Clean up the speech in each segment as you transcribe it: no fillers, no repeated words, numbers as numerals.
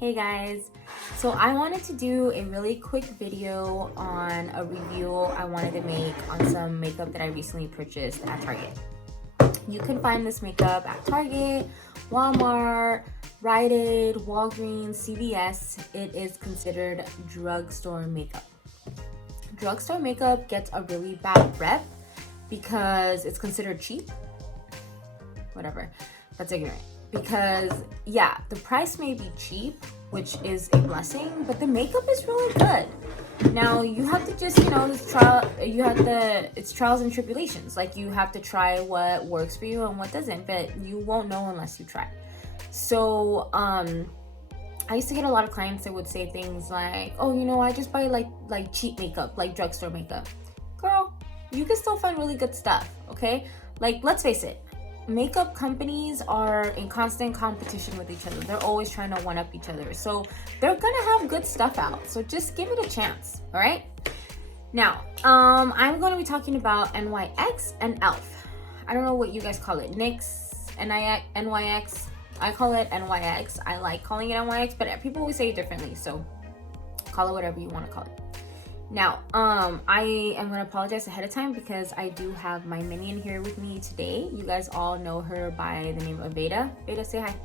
Hey guys, so I wanted to do a really quick video on a review I wanted to make on some makeup that I recently purchased at Target. You can find this makeup at Target, Walmart, Rite Aid, Walgreens, CVS. It is considered drugstore makeup. Drugstore makeup gets a really bad rep because it's considered cheap. Whatever, that's ignorant. Because yeah, the price may be cheap, which is a blessing, but the makeup is really good. Now you have to just, it's trials and tribulations. Like you have to try what works for you and what doesn't, but you won't know unless you try. So I used to get a lot of clients that would say things like, oh, I just buy like cheap makeup, like drugstore makeup. Girl, you can still find really good stuff, okay? Like, let's face it, makeup companies are in constant competition with each other. They're always trying to one-up each other. So they're gonna have good stuff out. So just give it a chance, all right? Now, I'm gonna be talking about NYX and Elf. I don't know what you guys call it. NYX, NYX. I call it NYX. I like calling it NYX, but people always say it differently. So call it whatever you want to call it. Now, I am gonna apologize ahead of time because I do have my minion here with me today. You guys all know her by the name of Veda. Veda, say hi.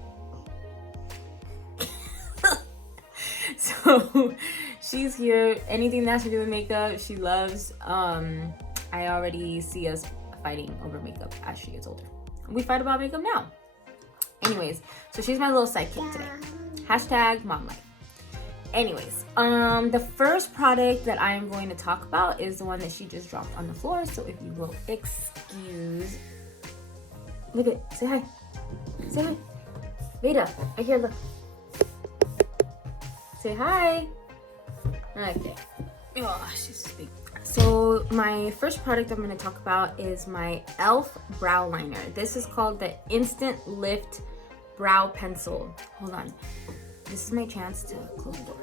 So she's here. Anything that has to do with makeup, she loves. I already see us fighting over makeup as she gets older. We fight about makeup now. Anyways, so she's my little sidekick today. Hashtag mom life. Anyways, the first product that I am going to talk about is the one that she just dropped on the floor. So if you will excuse, look it, say hi, say hi, Veda, right here, look, say hi. Okay. Oh, she's big. So my first product I'm going to talk about is my Elf brow liner. This is called the Instant Lift Brow Pencil. Hold on. This is my chance to close the door.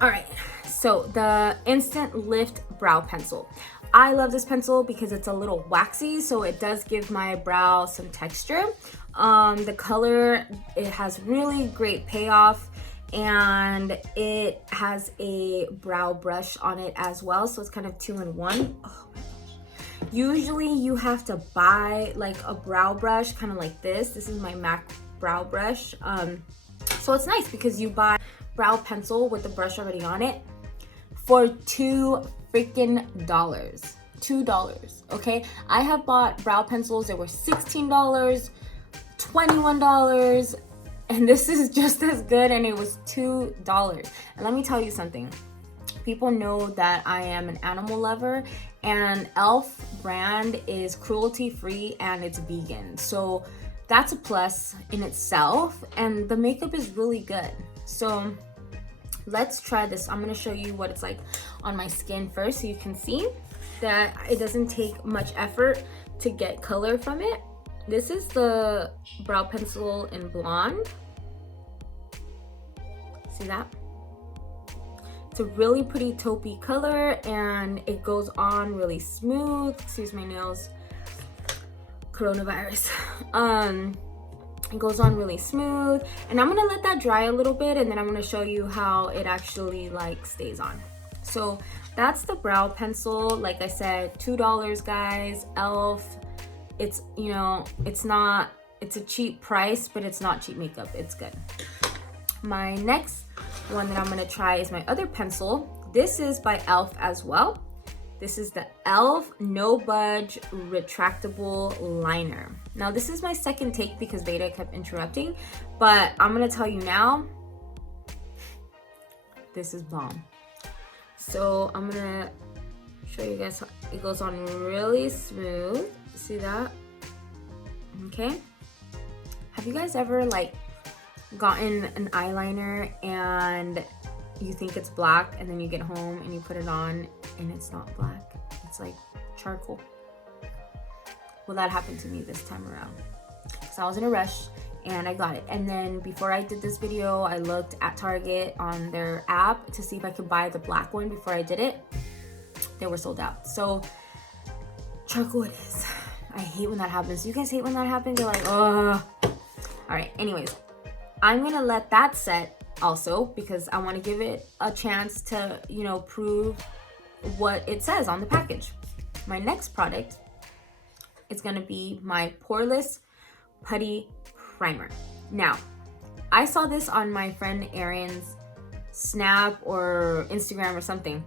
All right, so the Instant Lift Brow Pencil. I love this pencil because it's a little waxy, so it does give my brow some texture. The color, it has really great payoff, and it has a brow brush on it as well, so it's kind of 2-in-1. Oh my gosh. Usually you have to buy like a brow brush, kind of like this. This is my MAC brow brush. So it's nice because you buy brow pencil with the brush already on it for $2 freaking $2, okay? I have bought brow pencils that were $16, $21, and this is just as good, and it was $2. And let me tell you something. People know that I am an animal lover, and Elf brand is cruelty-free and it's vegan. So that's a plus in itself, and the makeup is really good. So let's try this. I'm gonna show you what it's like on my skin first so you can see that it doesn't take much effort to get color from it. This is the brow pencil in blonde. See that? It's a really pretty taupey color and it goes on really smooth. Excuse my nails. Coronavirus. It goes on really smooth, and I'm gonna let that dry a little bit, and then I'm gonna show you how it actually like stays on. So that's the brow pencil. Like I said, $2, guys. Elf. It's, it's a cheap price, but it's not cheap makeup. It's good. My next one that I'm gonna try is my other pencil. This is by Elf as well. This is the Elf No Budge Retractable Liner. Now, this is my second take because Veda kept interrupting, but I'm gonna tell you now, this is bomb. So I'm gonna show you guys how it goes on really smooth. See that? Okay. Have you guys ever like gotten an eyeliner and you think it's black, and then you get home and you put it on and it's not black, it's like charcoal? Well, that happened to me this time around. So I was in a rush and I got it. And then before I did this video, I looked at Target on their app to see if I could buy the black one before I did it. They were sold out. So charcoal it is. I hate when that happens. You guys hate when that happens? You're like, oh. All right, anyways. I'm gonna let that set also because I want to give it a chance to, you know, prove what it says on the package. My next product is gonna be my Poreless Putty Primer. Now, I saw this on my friend Erin's Snap or Instagram or something,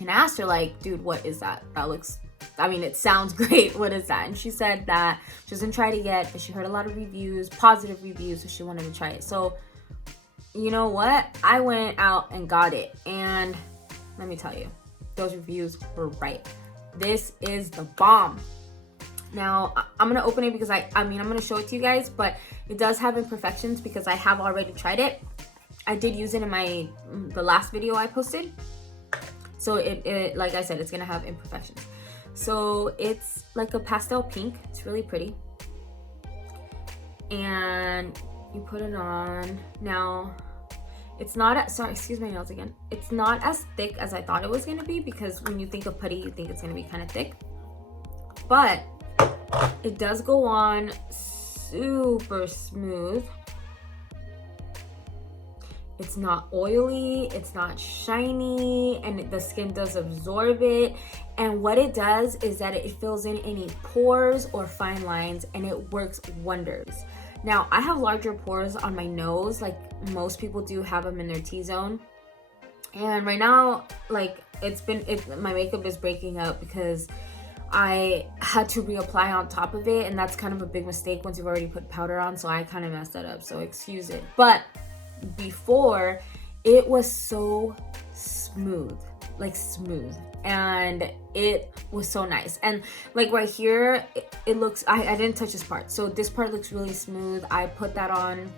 and I asked her, like, dude, what is that? That looks, I mean, it sounds great. What is that? And she said that she doesn't try it yet, but she heard a lot of reviews, positive reviews, so she wanted to try it. So, you know what? I went out and got it, and let me tell you, those reviews were right. This is the bomb. Now, I'm gonna open it because I mean, I'm gonna show it to you guys, but it does have imperfections because I have already tried it. I did use it in the last video I posted. So it like I said, it's gonna have imperfections. So it's like a pastel pink. It's really pretty. And you put it on. Now, it's not, sorry, excuse my nails again. It's not as thick as I thought it was gonna be because when you think of putty, you think it's gonna be kind of thick. But it does go on super smooth. It's not oily, it's not shiny, and the skin does absorb it. And what it does is that it fills in any pores or fine lines, and it works wonders. Now, I have larger pores on my nose, like most people do have them in their T-zone. And right now, like my makeup is breaking up because I had to reapply on top of it, and that's kind of a big mistake once you've already put powder on, so I kind of messed that up, so excuse it. But before, it was so smooth, like smooth, and it was so nice. And like right here, it looks, I didn't touch this part, so this part looks really smooth. I put that on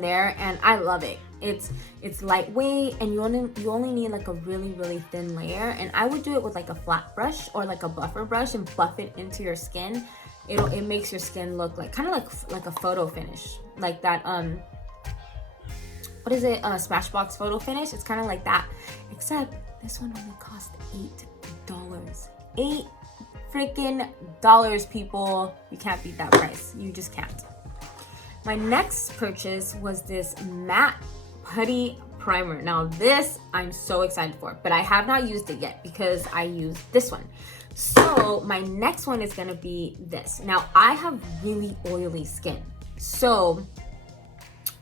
there, and I love it. It's lightweight, and you only need like a really thin layer. And I would do it with like a flat brush or like a buffer brush and buff it into your skin. It makes your skin look like kind of like a photo finish, like that what is it, Smashbox photo finish. It's kind of like that, except this one only cost $8. $8 freaking dollars, people. You can't beat that price. You just can't. My next purchase was this matte putty primer. Now this I'm so excited for, but I have not used it yet because I used this one. So my next one is gonna be this. Now I have really oily skin, so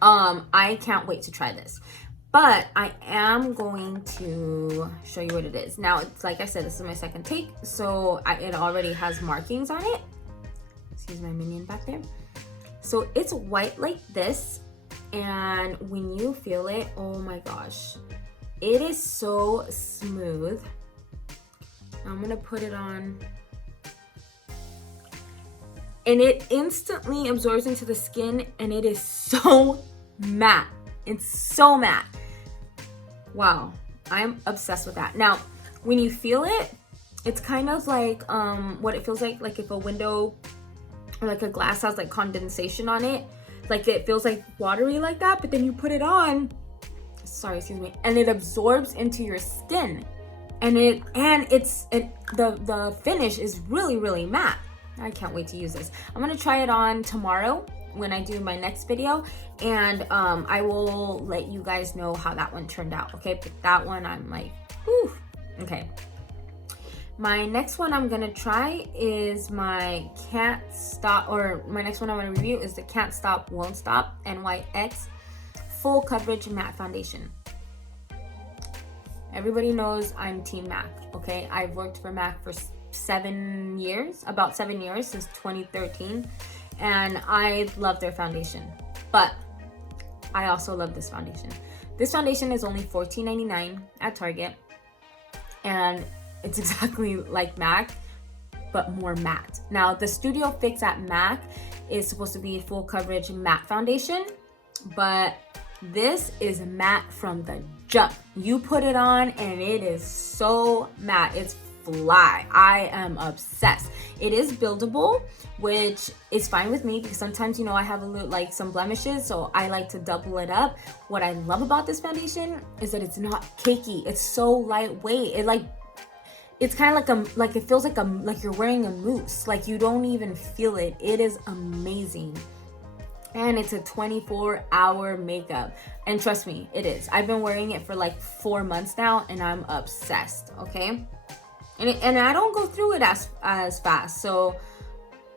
I can't wait to try this. But I am going to show you what it is. Now, it's like I said, this is my second take, so it already has markings on it. Excuse my minion back there. So it's white like this, and when you feel it, oh my gosh, it is so smooth. I'm gonna put it on, and it instantly absorbs into the skin, and it is so matte. It's so matte. Wow, I'm obsessed with that. Now, when you feel it, it's kind of like what it feels like if a window or like a glass has like condensation on it, like it feels like watery like that, but then you put it on, sorry, excuse me, and it absorbs into your skin, and the finish is really matte. I can't wait to use this. I'm gonna try it on tomorrow when I do my next video, and I will let you guys know how that one turned out. Okay, but that one I'm like, whew. Okay. My next one I'm gonna try is my my next one I'm gonna review is the Can't Stop, Won't Stop NYX Full Coverage Matte Foundation. Everybody knows I'm Team MAC, okay? I've worked for MAC for 7 years, about 7 years, since 2013, and I love their foundation. But I also love this foundation. This foundation is only $14.99 at Target, and it's exactly like MAC, but more matte. Now, the Studio Fix at MAC is supposed to be full coverage matte foundation, but this is matte from the jump. You put it on and it is so matte. It's fly. I am obsessed. It is buildable, which is fine with me because sometimes, you know, I have a little, like some blemishes, so I like to double it up. What I love about this foundation is that it's not cakey. It's so lightweight. It's kind of like it feels like you're wearing a mousse. Like you don't even feel it. It is amazing. and it's a 24-hour makeup. And trust me, it is. I've been wearing it for like 4 months now, and I'm obsessed, okay? And I don't go through it as fast, so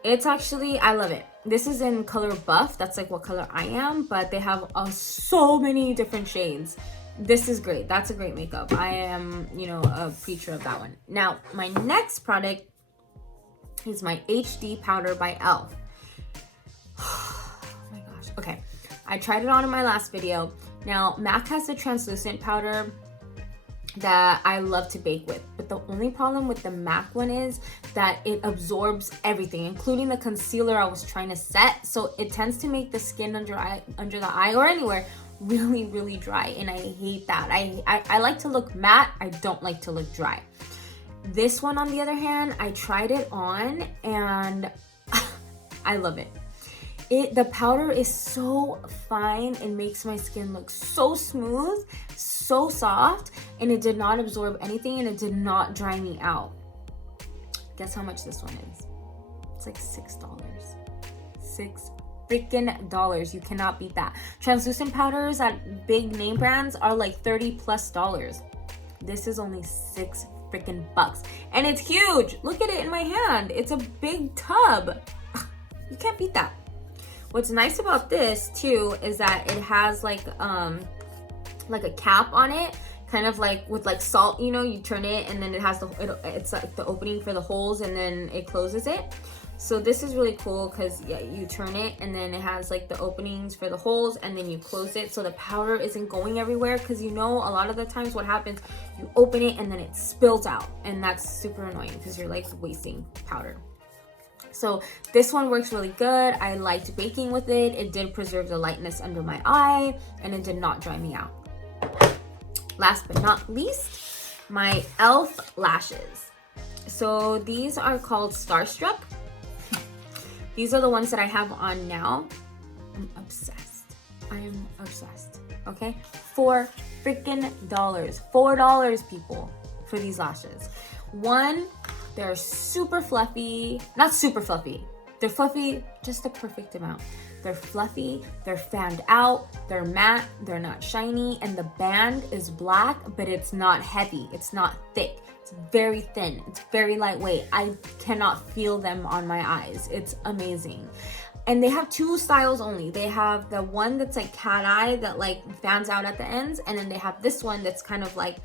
it's actually, I love it. This is in color buff. That's like what color I am, but they have so many different shades. This is great. That's a great makeup. I am, you know, a preacher of that one. Now, my next product is my HD powder by Elf. Oh my gosh. Okay, I tried it on in my last video. Now, MAC has the translucent powder that I love to bake with, but the only problem with the MAC one is that it absorbs everything, including the concealer I was trying to set. So it tends to make the skin under the eye or anywhere really dry, and I hate that. I like to look matte. I don't like to look dry. This one, on the other hand, I tried it on and I love it. The powder is so fine and makes my skin look so smooth, so soft, and it did not absorb anything, and it did not dry me out. Guess how much this one is? It's like $6. $6 freaking dollars. You cannot beat that. Translucent powders at big name brands are like $30+. This is only $6 freaking bucks, and it's huge. Look at it in my hand. It's a big tub. You can't beat that. What's nice about this too is that it has like a cap on it, kind of like with like salt, you know, you turn it and then it has it's like the opening for the holes, and then it closes it. So this is really cool because, yeah, you turn it and then it has like the openings for the holes, and then you close it so the powder isn't going everywhere, because you know a lot of the times what happens, you open it and then it spills out, and that's super annoying because you're like wasting powder. So this one works really good. I liked baking with it. It did preserve the lightness under my eye, and it did not dry me out. Last but not least, my Elf lashes. So these are called Starstruck. These are the ones that I have on now. I'm obsessed. I am obsessed. Okay? $4 freaking dollars. $4, people, for these lashes. One, they're super fluffy. Not super fluffy. They're fluffy just the perfect amount. They're fluffy, they're fanned out, they're matte, they're not shiny, and the band is black, but it's not heavy, it's not thick. It's very thin, it's very lightweight. I cannot feel them on my eyes. It's amazing. And they have two styles only. They have the one that's like cat eye that like fans out at the ends, and then they have this one that's kind of like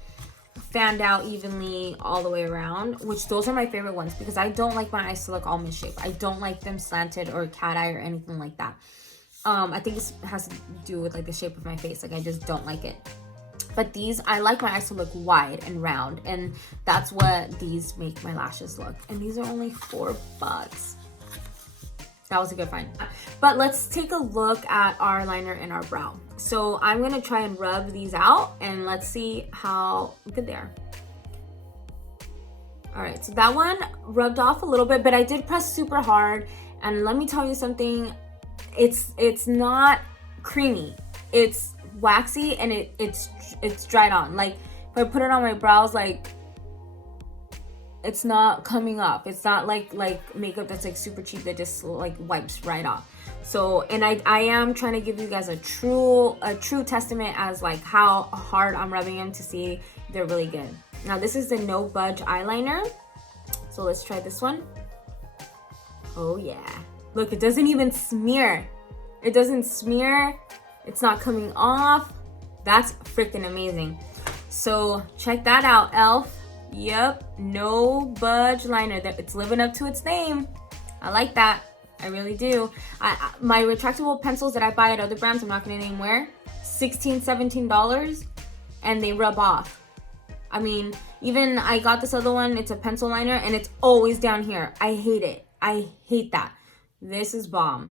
fanned out evenly all the way around, which those are my favorite ones because I don't like my eyes to look all misshaped. I don't like them slanted or cat eye or anything like that. I think this has to do with like the shape of my face. Like I just don't like it. But these, I like my eyes to look wide and round, and that's what these make my lashes look. And these are only $4. That was a good find. But let's take a look at our liner and our brow. So I'm gonna try and rub these out, and let's see how good they are. All right, so that one rubbed off a little bit, but I did press super hard. And let me tell you something, it's not creamy. It's waxy, and it's dried on. Like if I put it on my brows, like it's not coming off. It's not like makeup that's like super cheap that just like wipes right off. So, and I am trying to give you guys a true testament as like how hard I'm rubbing them to see they're really good. Now this is the No Budge eyeliner. So let's try this one. Oh yeah. Look, it doesn't even smear. It doesn't smear. It's not coming off. That's freaking amazing. So check that out, Elf. Yep, No Budge liner. It's living up to its name. I like that. I really do. My retractable pencils that I buy at other brands, I'm not gonna name where, $16, $17, and they rub off. I mean, even I got this other one, it's a pencil liner, and it's always down here. I hate it. I hate that. This is bomb.